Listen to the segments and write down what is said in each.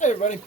Hey everybody,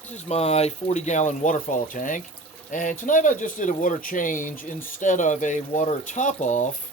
this is my 40-gallon waterfall tank, and tonight I just did a water change instead of a water top-off,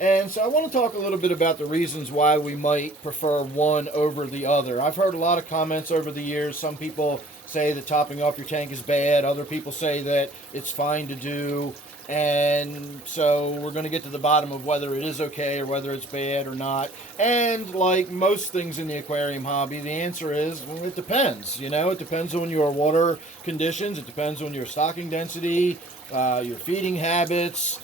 and so I want to talk a little bit about the reasons why we might prefer one over the other. I've heard a lot of comments over the years. Some people say that topping off your tank is bad, other people say that it's fine to do, and so we're going to get to the bottom of whether it is okay or whether it's bad or not. And like most things in the aquarium hobby, the answer is, well, it depends. It depends on your water conditions, it depends on your stocking density, your feeding habits,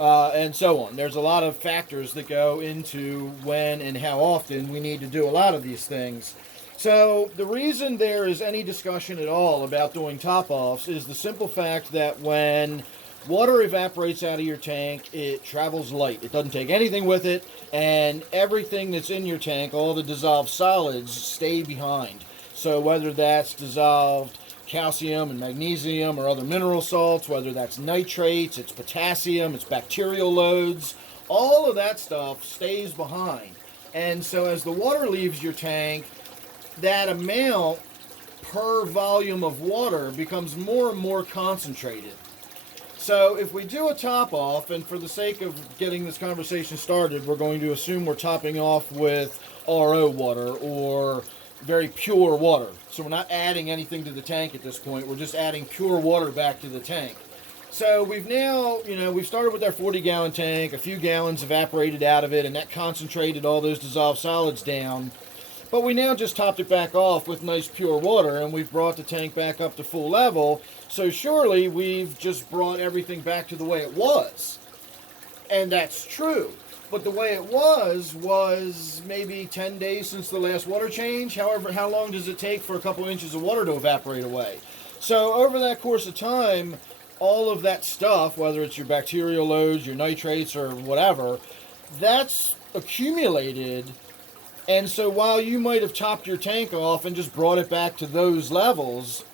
and so on. There's a lot of factors that go into when and how often we need to do a lot of these things. So the reason there is any discussion at all about doing top-offs is the simple fact that when water evaporates out of your tank, it travels light. It doesn't take anything with it, and everything that's in your tank, all the dissolved solids, stay behind. So whether that's dissolved calcium and magnesium or other mineral salts, whether that's nitrates, it's potassium, it's bacterial loads, all of that stuff stays behind. And so as the water leaves your tank, that amount per volume of water becomes more and more concentrated. So if we do a top off, and for the sake of getting this conversation started, we're going to assume we're topping off with RO water or very pure water. So we're not adding anything to the tank at this point. We're just adding pure water back to the tank. So we've now, we've started with our 40-gallon tank. A few gallons evaporated out of it, and that concentrated all those dissolved solids down. But we now just topped it back off with nice pure water, and we've brought the tank back up to full level. So surely we've just brought everything back to the way it was. And that's true. But the way it was maybe 10 days since the last water change. However, how long does it take for a couple inches of water to evaporate away? So over that course of time, all of that stuff, whether it's your bacterial loads, your nitrates, or whatever, that's accumulated. And so while you might have topped your tank off and just brought it back to those levels,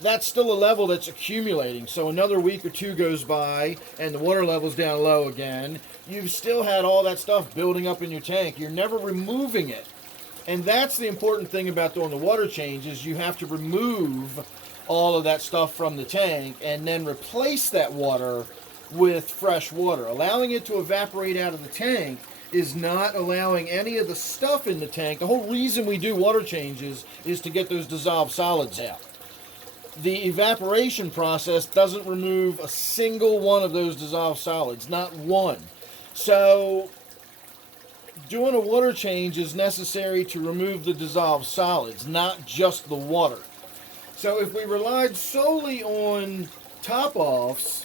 that's still a level that's accumulating. So another week or two goes by and the water level's down low again. You've still had all that stuff building up in your tank. You're never removing it. And that's the important thing about doing the water change is you have to remove all of that stuff from the tank and then replace that water with fresh water. Allowing it to evaporate out of the tank is not allowing any of the stuff in the tank. The whole reason we do water changes is to get those dissolved solids out. The evaporation process doesn't remove a single one of those dissolved solids, not one. So doing a water change is necessary to remove the dissolved solids, not just the water. So if we relied solely on top-offs,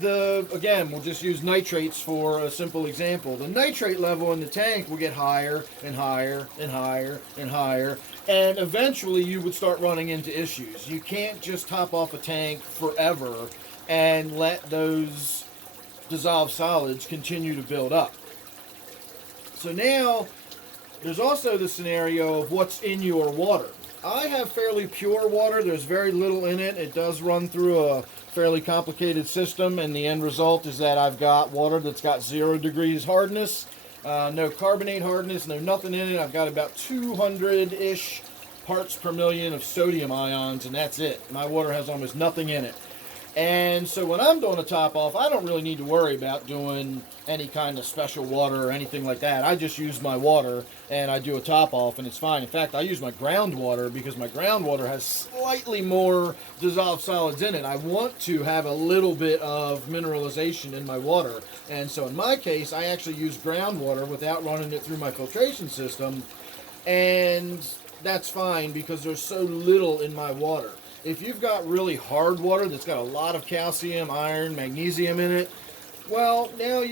again, we'll just use nitrates for a simple example. The nitrate level in the tank will get higher and higher and higher and higher, and eventually you would start running into issues. You can't just top off a tank forever and let those dissolved solids continue to build up. So now, there's also the scenario of what's in your water. I have fairly pure water. There's very little in it. It does run through a fairly complicated system, and the end result is that I've got water that's got 0 degrees hardness, no carbonate hardness, no nothing in it. I've got about 200-ish parts per million of sodium ions, and that's it. My water has almost nothing in it. And so when I'm doing a top off, I don't really need to worry about doing any kind of special water or anything like that. I just use my water and I do a top off and it's fine. In fact, I use my groundwater because my groundwater has slightly more dissolved solids in it. I want to have a little bit of mineralization in my water. And so in my case, I actually use groundwater without running it through my filtration system. And that's fine because there's so little in my water. If you've got really hard water that's got a lot of calcium, iron, magnesium in it, well, now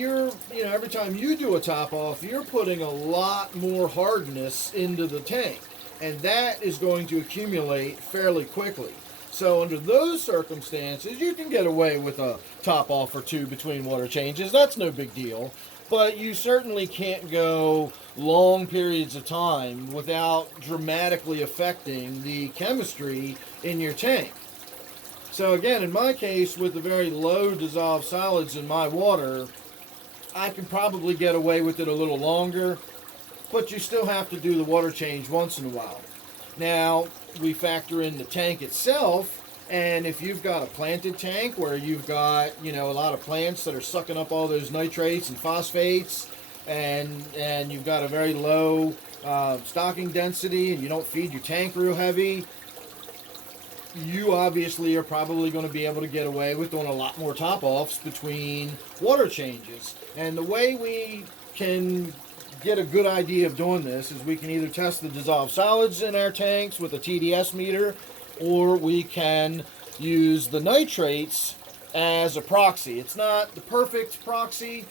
every time you do a top off, you're putting a lot more hardness into the tank. And that is going to accumulate fairly quickly. So under those circumstances, you can get away with a top off or two between water changes. That's no big deal. But you certainly can't go long periods of time without dramatically affecting the chemistry in your tank. So again, in my case, with the very low dissolved solids in my water, I can probably get away with it a little longer, but you still have to do the water change once in a while. Now, we factor in the tank itself, and if you've got a planted tank where you've got, you know, a lot of plants that are sucking up all those nitrates and phosphates, and you've got a very low stocking density, and you don't feed your tank real heavy, you obviously are probably going to be able to get away with doing a lot more top-offs between water changes. And the way we can get a good idea of doing this is we can either test the dissolved solids in our tanks with a TDS meter, or we can use the nitrates as a proxy. It's not the perfect proxy,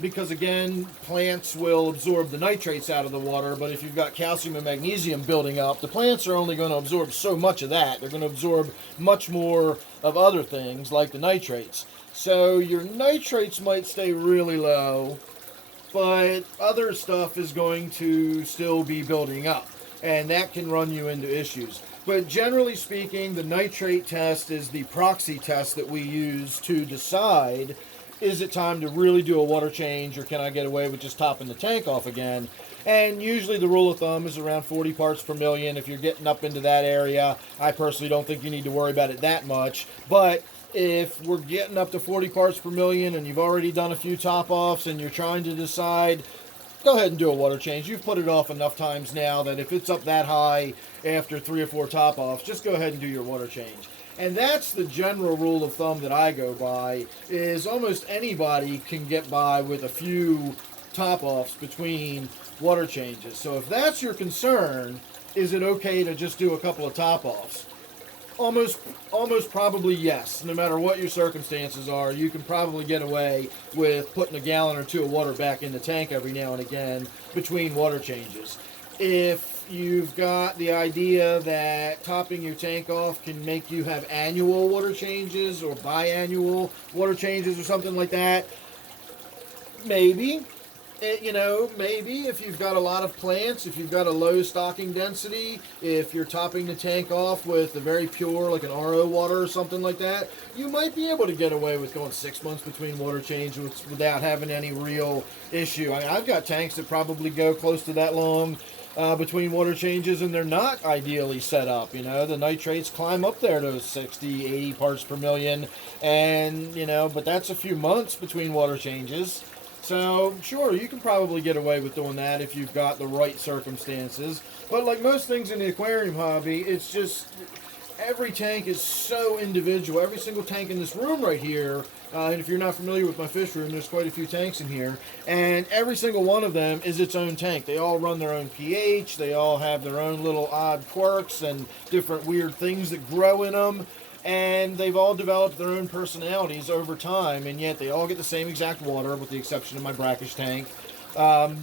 because again, plants will absorb the nitrates out of the water, but if you've got calcium and magnesium building up, the plants are only going to absorb so much of that. They're going to absorb much more of other things like the nitrates. So your nitrates might stay really low, but other stuff is going to still be building up, and that can run you into issues. But generally speaking, the nitrate test is the proxy test that we use to decide, is it time to really do a water change, or can I get away with just topping the tank off again? And usually the rule of thumb is around 40 parts per million. If you're getting up into that area, I personally don't think you need to worry about it that much. But if we're getting up to 40 parts per million and you've already done a few top-offs and you're trying to decide, go ahead and do a water change. You've put it off enough times now that if it's up that high after 3 or 4 top-offs, just go ahead and do your water change. And that's the general rule of thumb that I go by, is almost anybody can get by with a few top-offs between water changes. So if that's your concern, is it okay to just do a couple of top-offs? Almost probably yes. No matter what your circumstances are, you can probably get away with putting a gallon or 2 of water back in the tank every now and again between water changes. If you've got the idea that topping your tank off can make you have annual water changes or biannual water changes or something like that, maybe. Maybe if you've got a lot of plants, if you've got a low stocking density, if you're topping the tank off with a very pure, like an RO water or something like that, you might be able to get away with going 6 months between water changes without having any real issue. I mean, I've got tanks that probably go close to that long between water changes, and they're not ideally set up. The nitrates climb up there to 60, 80 parts per million, and, but that's a few months between water changes. So, sure, you can probably get away with doing that if you've got the right circumstances. But like most things in the aquarium hobby, it's just every tank is so individual. Every single tank in this room right here, and if you're not familiar with my fish room, there's quite a few tanks in here, and every single one of them is its own tank. They all run their own pH, they all have their own little odd quirks and different weird things that grow in them. And they've all developed their own personalities over time, and yet they all get the same exact water, with the exception of my brackish tank. So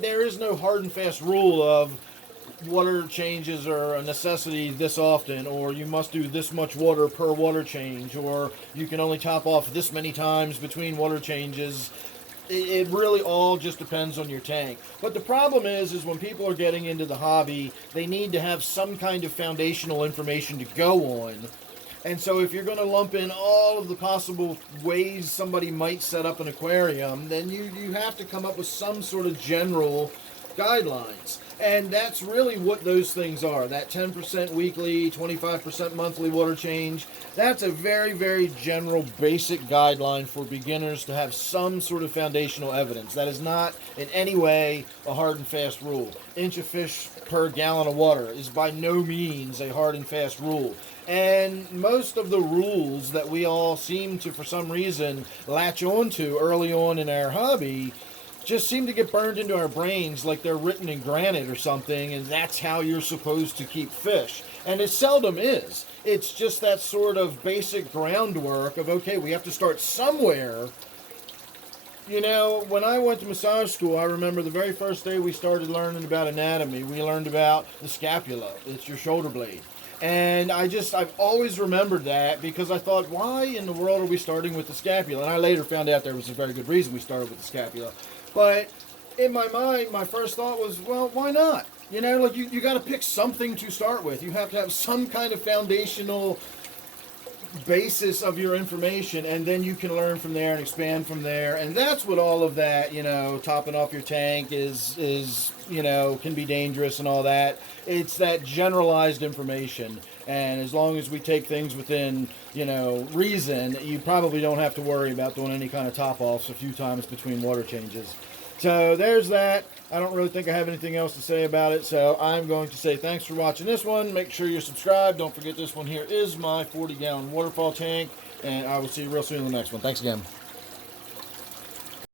there is no hard and fast rule of water changes are a necessity this often, or you must do this much water per water change, or you can only top off this many times between water changes. It really all just depends on your tank. But the problem is when people are getting into the hobby, they need to have some kind of foundational information to go on. And so if you're going to lump in all of the possible ways somebody might set up an aquarium, then you have to come up with some sort of general guidelines. And that's really what those things are. That 10% weekly, 25% monthly water change, that's a very, very general basic guideline for beginners to have some sort of foundational evidence. That is not in any way a hard and fast rule. Inch of fish per gallon of water is by no means a hard and fast rule. And most of the rules that we all seem to, for some reason, latch onto early on in our hobby just seem to get burned into our brains like they're written in granite or something, and that's how you're supposed to keep fish. And it seldom is. It's just that sort of basic groundwork of, okay, we have to start somewhere. When I went to massage school, I remember the very first day we started learning about anatomy, we learned about the scapula. It's your shoulder blade. And I've always remembered that, because I thought, why in the world are we starting with the scapula? And I later found out there was a very good reason we started with the scapula. But in my mind, my first thought was, well, why not? You got to pick something to start with. You have to have some kind of foundational basis of your information, and then you can learn from there and expand from there. And that's what all of that, topping off your tank is can be dangerous and all that. It's that generalized information, and as long as we take things within reason, you probably don't have to worry about doing any kind of top offs a few times between water changes. So there's that. I don't really think I have anything else to say about it, so I'm going to say thanks for watching this one. Make sure you're subscribed. Don't forget, this one here is my 40-gallon waterfall tank, and I will see you real soon in the next one. Thanks again.